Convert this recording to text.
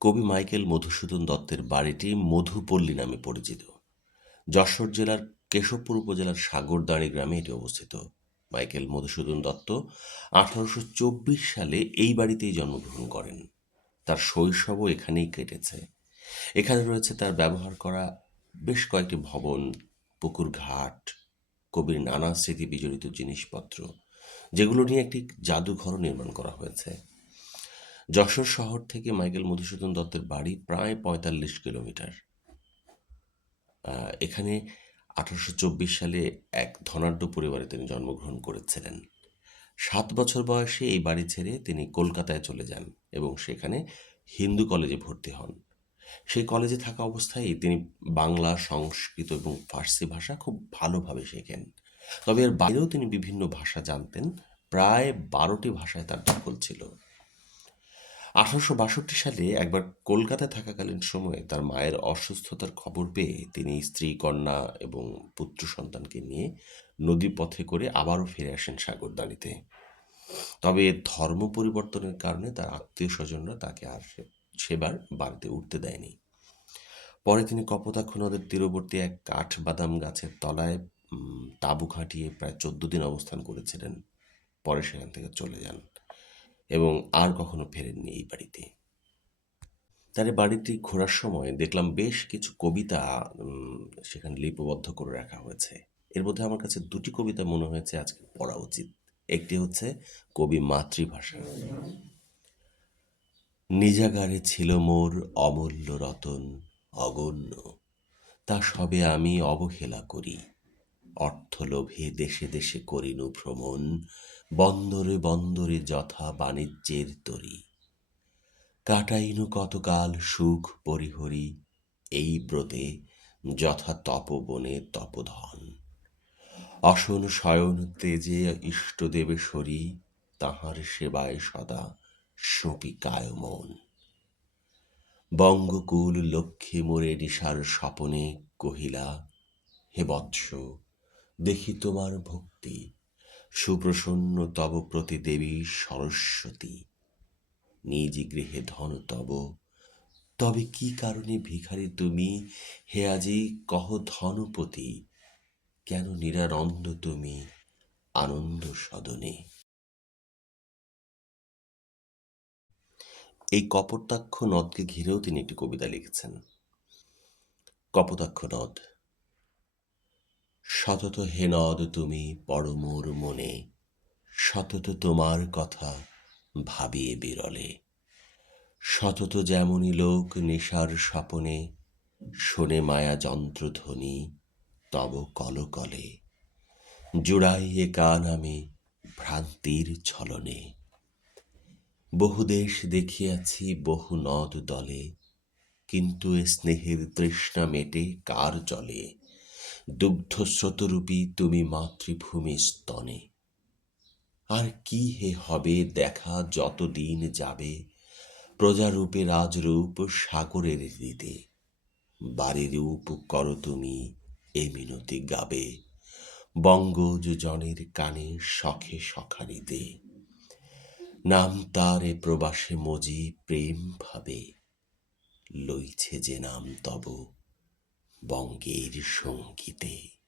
কবি মাইকেল মধুসূদন দত্তের বাড়িটি মধুপল্লী নামে পরিচিত। যশোর জেলার কেশবপুর উপজেলার সাগরদাঁড়ি গ্রামে এটি অবস্থিত। মাইকেল মধুসূদন দত্ত আঠারোশো চব্বিশ সালে এই বাড়িতেই জন্মগ্রহণ করেন। তার শৈশবও এখানেই কেটেছে। এখানে রয়েছে তার ব্যবহার করা বেশ কয়েকটি ভবন, পুকুর ঘাট, কবির নানা স্মৃতি বিজড়িত জিনিসপত্র, যেগুলো নিয়ে একটি জাদুঘর নির্মাণ করা হয়েছে। যশোর শহর থেকে মাইকেল মধুসূদন দত্তের বাড়ি প্রায় পঁয়তাল্লিশ কিলোমিটার। এখানে আঠারোশো চব্বিশ সালে এক ধনাঢ্য পরিবারে তিনি জন্মগ্রহণ করেছিলেন। সাত বছর বয়সে এই বাড়ি ছেড়ে তিনি কলকাতায় চলে যান এবং সেখানে হিন্দু কলেজে ভর্তি হন। সেই কলেজে থাকা অবস্থায় তিনি বাংলা, সংস্কৃত এবং ফার্সি ভাষা খুব ভালোভাবে শেখেন। তবে এর বাইরেও তিনি বিভিন্ন ভাষা জানতেন। প্রায় বারোটি ভাষায় তার দখল ছিল। আঠারোশো বাষট্টি সালে একবার কলকাতায় থাকাকালীন সময়ে তার মায়ের অসুস্থতার খবর পেয়ে তিনি স্ত্রী, কন্যা এবং পুত্র সন্তানকে নিয়ে নদী পথে করে আবারও ফিরে আসেন সাগরদাঁড়িতে। তবে ধর্ম পরিবর্তনের কারণে তার আত্মীয় স্বজনরা তাকে আর সেবার বাড়িতে উঠতে দেয়নি। পরে তিনি কপোতাক্ষ নদের তীরবর্তী এক কাঠ বাদাম গাছের তলায় তাঁবু খাটিয়ে প্রায় চোদ্দ দিন অবস্থান করেছিলেন। পরে সেখান থেকে চলে যান। এবং আর কখনো ফেরেননি এই বাড়িতে। তার বাড়িটি ঘোরার সময় দেখলাম বেশ কিছু কবিতা সেখানে লিপিবদ্ধ করে রাখা হয়েছে। এর মধ্যে আমার কাছে দুটি কবিতা মনে হয়েছে আজকে পড়া উচিত। একটি হচ্ছে কবি মাতৃভাষা। নিজাগারে ছিল মোর অমূল্য রতন, অগণ্য। তা সবে আমি অবহেলা করি। অর্থলোভে দেশে দেশে করিনু ভ্রমণ, বন্দরে বন্দরে যথা বাণিজ্যের তরি। কাটাইনু কতকাল সুখ পরিহরি, এই ব্রতে যথা তপবনে তপধন। অসন শয়ন তেজে ইষ্টদেবে সরি, তাহার সেবায় সদা সপি কায়মন বঙ্গকুল লক্ষ্মী মোরে নিশার স্বপনে কহিলা, হে বৎস দেখি তোমার ভক্তি। সুপ্রসন্ন তব প্রতি দেবী সরস্বতী। নিজ গৃহে ধন তব। তবে কি কারণে ভিখারি তুমি? হে আজি কহ ধনপতি। কেন নিরানন্দ তুমি? আনন্দ সদনে। এই কপোতাক্ষ নদকে ঘিরেও তিনি একটি কবিতা লিখেছেন। কপোতাক্ষ নদ। সতত হে নদ, তুমি পরমোর মনে। সতত তোমার কথা ভাবিয়ে বিরলে। সতত যেমনই লোক নেশার স্বপনে, শোনে মায়া যন্ত্রধ্বনি তব কলকলে। জুড়াই এ কান আমি ভ্রান্তির ছলনে। বহু দেশ দেখিয়াছি, বহু নদ দলে, কিন্তু এ স্নেহের তৃষ্ণা মেটে কার জলে? দুগ্ধ স্রোতরূপী তুমি মাতৃভূমি স্তনে। আর কি হে হবে দেখা যত দিন যাবে, প্রজারূপে রাজরূপ সাগরের দিতে। বাড়ি রূপ কর তুমি, এ মিনতি গাবে। বঙ্গজ জনের কানে শখে সখারিতে নাম তার এ প্রবাসে মজি প্রেম ভাবে। লইছে যে নাম তব বঙ্গের সঙ্গীতে।